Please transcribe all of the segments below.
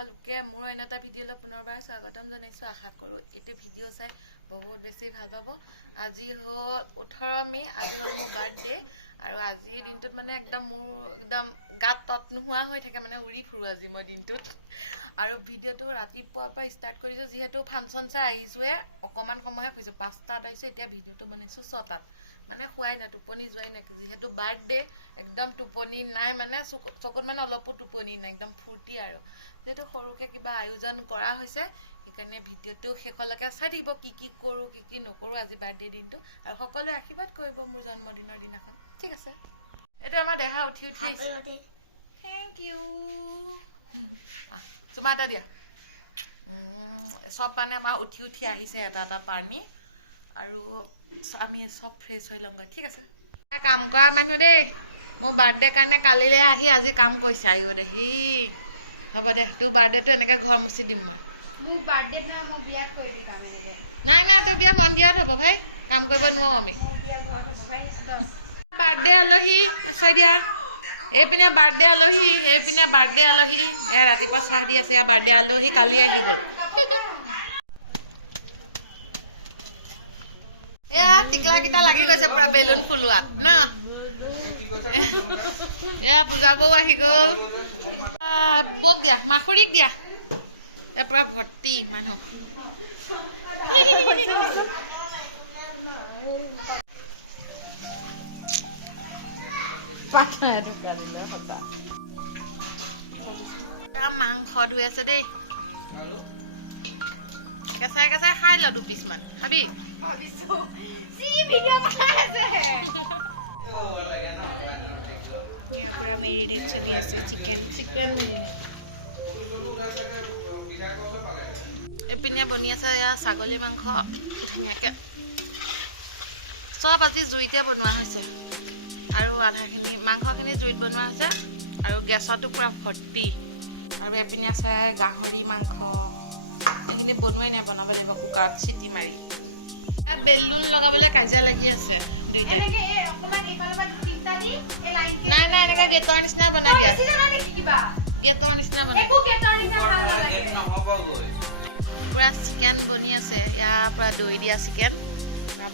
সকলোকে মোৰ এনে এটা ভিডিঅ'লৈ পুনৰবাৰ স্বাগতম জনাইছোঁ। আশা কৰোঁ এইটো ভিডিঅ' চাই বহুত বেছি ভাল পাব। আজি হ'ল 18 মে', আজি হ'ল মোৰ বাৰ্থডে। আৰু আজিৰ দিনটোত মানে একদম গাত তত নোহোৱা হৈ থাকে, মানে উৰি ফুৰোঁ আজি মই দিনটোত। আৰু ভিডিঅ'টো ৰাতিপুৱাৰ পৰা ষ্টাৰ্ট কৰিছোঁ, যিহেতু ফাংচন চাই আহিছোঁহে, অকণমান সময়হে কৈছোঁ, 5টাত আহিছোঁ, এতিয়া ভিডিঅ'টো বনাইছোঁ 6টাত। মানে শুৱাই নাই, টোপনি যোৱাই নাই, যিহেতু বাৰ্থডে একদম টোপনি নাই, মানে চকুত মানে অলপো টোপনি নাই, একদম ফূৰ্তি। আৰু যিহেতু সৰুকৈ কিবা আয়োজন কৰা হৈছে, সেইকাৰণে ভিডিঅ'টো শেষলৈকে চাই থাকিব, কি কৰোঁ কি নকৰোঁ আজি বাৰ্থডে দিনটো। আৰু সকলোৱে আশীৰ্বাদ কৰিব মোৰ জন্মদিনৰ দিনাখন, ঠিক আছে। এইটো আমাৰ দেহা উঠি আহিছে। Thank you. চুমা এটা দিয়া। চব মানে আমাৰ উঠি আহিছে এটা এটা পানী, আৰু আমি চব ফ্ৰেছ হৈ লওঁগৈ, ঠিক আছে। কাম কৰা মানুহ দেই, মোৰ বাৰ্থডে কাৰণে কালিলৈ আহি আজি কাম কৰিছে। আহিব দে সি, হ'ব দে, তোৰ বাৰ্থডেটো এনেকৈ ঘৰ মুচি দিম মই। মোৰ বাৰ্থডে নহয়, মই বিয়াত কৰিবি কাম এনেকৈ। নাই তোৰ বিয়া মন্দিৰত হ'ব ভাই, কাম কৰিব নোৱাৰো আমি। বাৰ্থডে আলহী ওচৰ দিয়া, এইপিনে বাৰ্থডে আলহী, সেইপিনে বাৰ্থডে আলহী। ৰাতিপুৱা চাহ দি আছে, বাৰ্থডে আলহী কালি আহিব। এয়া টিকলাকেইটা লাগি গৈছে পুৰা বেলুন ফুলোৱাত ন। এয়া পূজাবও আহি গ'ল। মোক দিয়া, মাখুৰীক দিয়া, পুৰা ভৰ্তি মানুহ। মাংস ধুই আছে দেই, কেঁচাই কেঁচাই খাই ল 2 পিচ মান খাবি। এইপিনে বনি আছে এয়া ছাগলী মাংস, ধুনীয়াকে চব আজি জুইতে বনোৱা হৈছে। আৰু আধাখিনি মাংসখিনি জুইত বনোৱা হৈছে, আৰু গেছতো পুৰা ভৰ্তি। আৰু এইপিনে আছে গাহৰি মাংস, এইখিনি বনোৱাই নাই, বনাব লাগিব কুকাৰত চিটি মাৰি। বেলুন লগাবলৈ কাজিয়া লাগি আছে। নাই এনেকৈ গেটৰ নিচিনা বনাই দিয়া, গেটৰ নিচিনা বনাই। পুৰা চিকেন বনি আছে, ইয়াৰ পৰা দৈ দিয়া চিকেন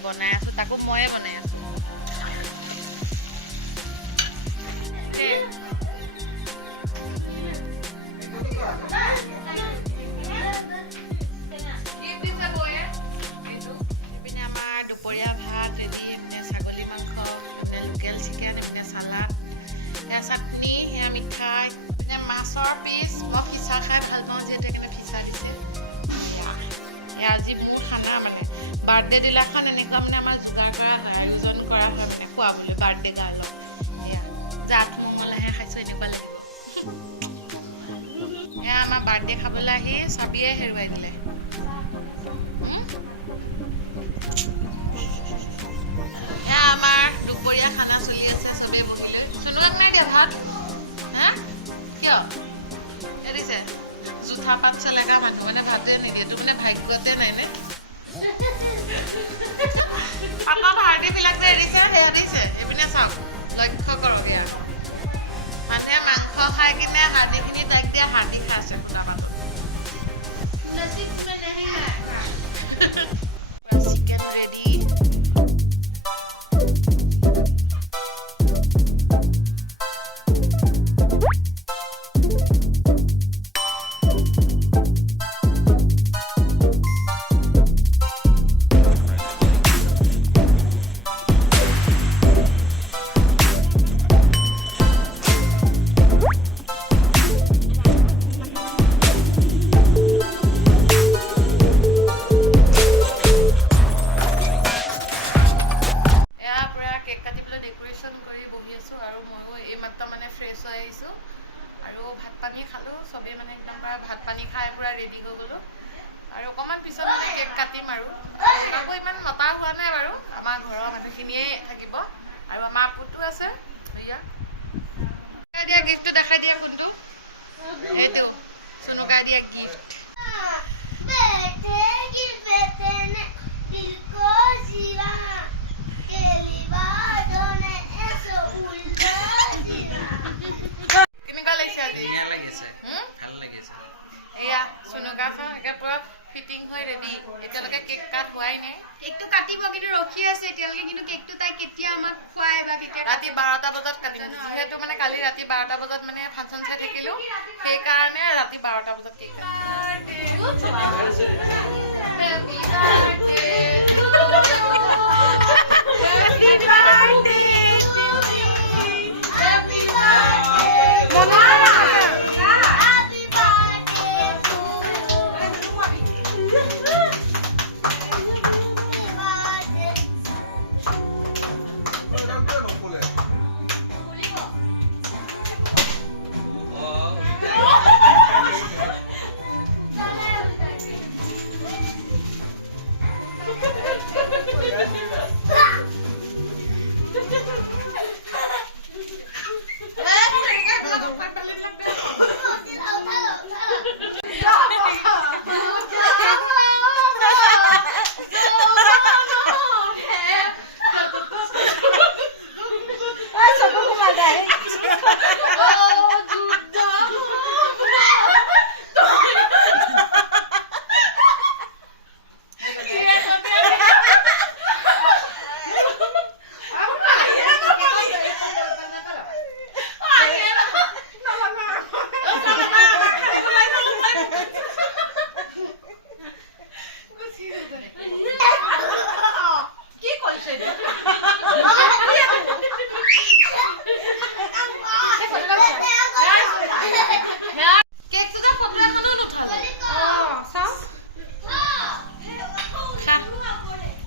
বনাই আছো, তাকো ময়ে বনাই আছো। এইপিনে আমাৰ দুপৰীয়া ভাত ৰেডি, এপিনে ছাগলী মাংস, এপিনে লোকেল চিকেন, এপিনে চালাড, সেয়া চাটনি, সেয়া মিঠাই, এপিনে মাছৰ পিচ। মই ফিচা খাই ভাল পাওঁ, যিহেতু সেইকাৰণে ফিচা দিছে। এয়া আজি মোৰ খানা, মানে বাৰ্থডে দিনাখন এনেকুৱা মানে আমাৰ যোগাৰ কৰা হয়, আয়োজন কৰা হয়, মানে খুৱাবলৈ বাৰ্থডে গাৰ্লক। এয়া জাত মঙলাহে খাইছোঁ, এনেকুৱা লাগিব। এয়া আমাৰ বাৰ্থডে খাবলৈ আহি চাবিয়ে হেৰুৱাই দিলে। এয়া আমাৰ দুপৰীয়া খানা চলি আছে, চবেই বহিলৈ। চুনুৱাক নাই দিয়া ভাত, হা কিয় এৰিছে? জোঠা পাত চেলেকা মানুহ, মানে ভাতে নিদিয়ে। তোৰ মানে ভাগ্যতে নাই নে? পাতৰ ভাৰতীবিলাক যে এৰিছে, সেয়া দিছে। এইপিনে চাওক, লক্ষ্য কৰক। এয়া মানুহে মাংস খাই কিনে হাৰ্ডিখিনি তাইক দিয়ে, হাৰ্ডি খাই আছে ফুটা পাতত। Chicken ready. ফ্ৰেছ হৈ আহিছোঁ আৰু ভাত পানী খালোঁ। চবেই মানে একদম পৰা ভাত পানী খাই পূৰা ৰেডি হৈ গ'লোঁ। আৰু অকণমান পিছত মানে কেক কাটিম। আৰু কাকো ইমান মতা হোৱা নাই বাৰু, আমাৰ ঘৰৰ মানুহখিনিয়ে থাকিব। আৰু আমাৰ আপুটো আছে, এয়া দিয়া গিফ্টটো দেখাই দিয়া। কোনটো? এইটো চুনুকাই দিয়া গিফ্ট। কেনেকুৱা লাগিছে আজি? ভাল লাগিছে। চুনুকাখন একে পুৰা ফিটিং হৈ ৰেডি এতিয়ালৈকে কেক কাট হোৱাই নাই কেকটো কাটিব কিন্তু ৰখি আছে এতিয়ালৈকে কিন্তু কেকটো তাই কেতিয়া আমাক খুৱাই বা কেতিয়া ৰাতি 12টা বজাত কাটিম যিহেতু মানে কালি ৰাতি 12টা বজাত মানে ফাংচন চাই থাকিলো সেইকাৰণে ৰাতি 12টা বজাত কেক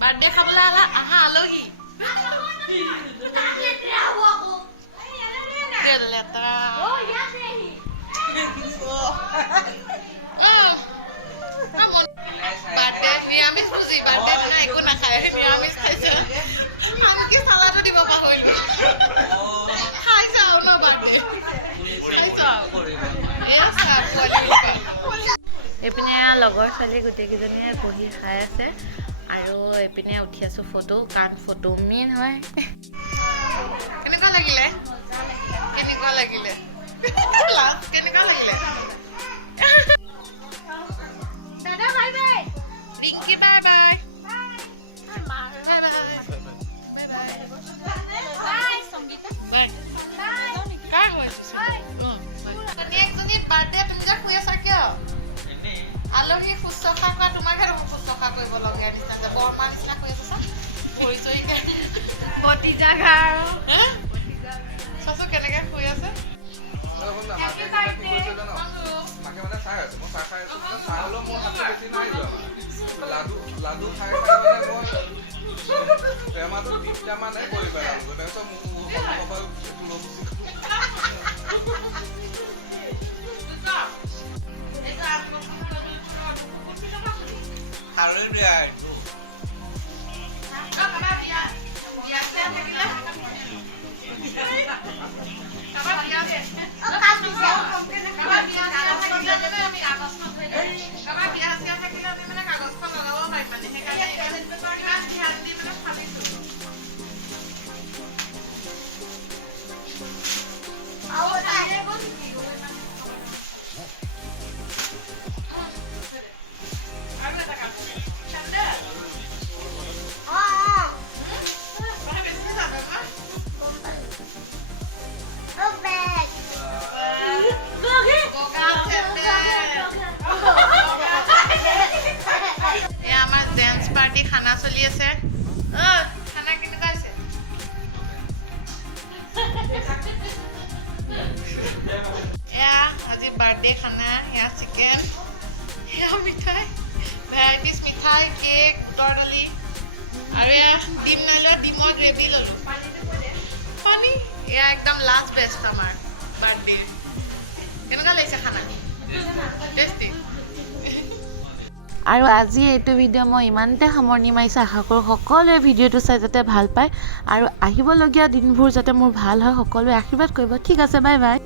বাৰ্থডে খাবলৈ আহা আলহী লেতেৰা বাৰ্থডে নিৰামিষ পুজি বাৰ্থডে মানে একো নাখায় নিৰামিষ খাইছে আনকি চালাডো দিব পাহৰিলো খাই চাও ন বাৰ্থডে খাই চাও এইপিনে লগৰ ছোৱালী গোটেইকেইজনীয়ে বহি খাই আছে আৰু এইপিনে উঠি আছো ফটো কাৰণ ফটো মেইন হয় কেনেকুৱা লাগিলে কেনেকুৱা লাগিলে কেনেকুৱা লাগিলে দাদা bye bye Rinki bye bye bye Sangeeta বাই কাৰ হৈছে একজনী বাৰ্থডে তুমি যে শুই আছা কিয় আলহী শুশ্ৰূষা কৰা তোমাকহে শুশ্ৰূষা কৰিব লগীয়া নিচিনা যে বৰমাৰ নিচিনা শুই আছা ভৰি চৰিকে ভতিজাগা আৰু চাচো কেনেকে শুই আছে লাডু খাই বেমাৰটো 20টা মানে কৰি পেলালো আৰু দিয়া খানা চলি আছে খানা কেনেকুৱা আছে এয়া আজি বাৰ্থডে খানা এয়া চিকেন এয়া মিঠাই ভেৰাইটিজ মিঠাই কেক দৰদলি আৰু এয়া ডিম নাইলো ডিমৰ গ্ৰেভি ললো পানী এয়া একদম লাষ্ট বেষ্ট আমাৰ বাৰ্থডে কেনেকুৱা লাগিছে খানা টেষ্টি আৰু আজি এইটো ভিডিঅ' মই ইমানতে সামৰণি মাৰিছোঁ আশা কৰোঁ সকলোৱে ভিডিঅ'টো চাই যাতে ভাল পায় আৰু আহিবলগীয়া দিনবোৰ যাতে মোৰ ভাল হয় সকলোৱে আশীৰ্বাদ কৰিব ঠিক আছে বাই বাই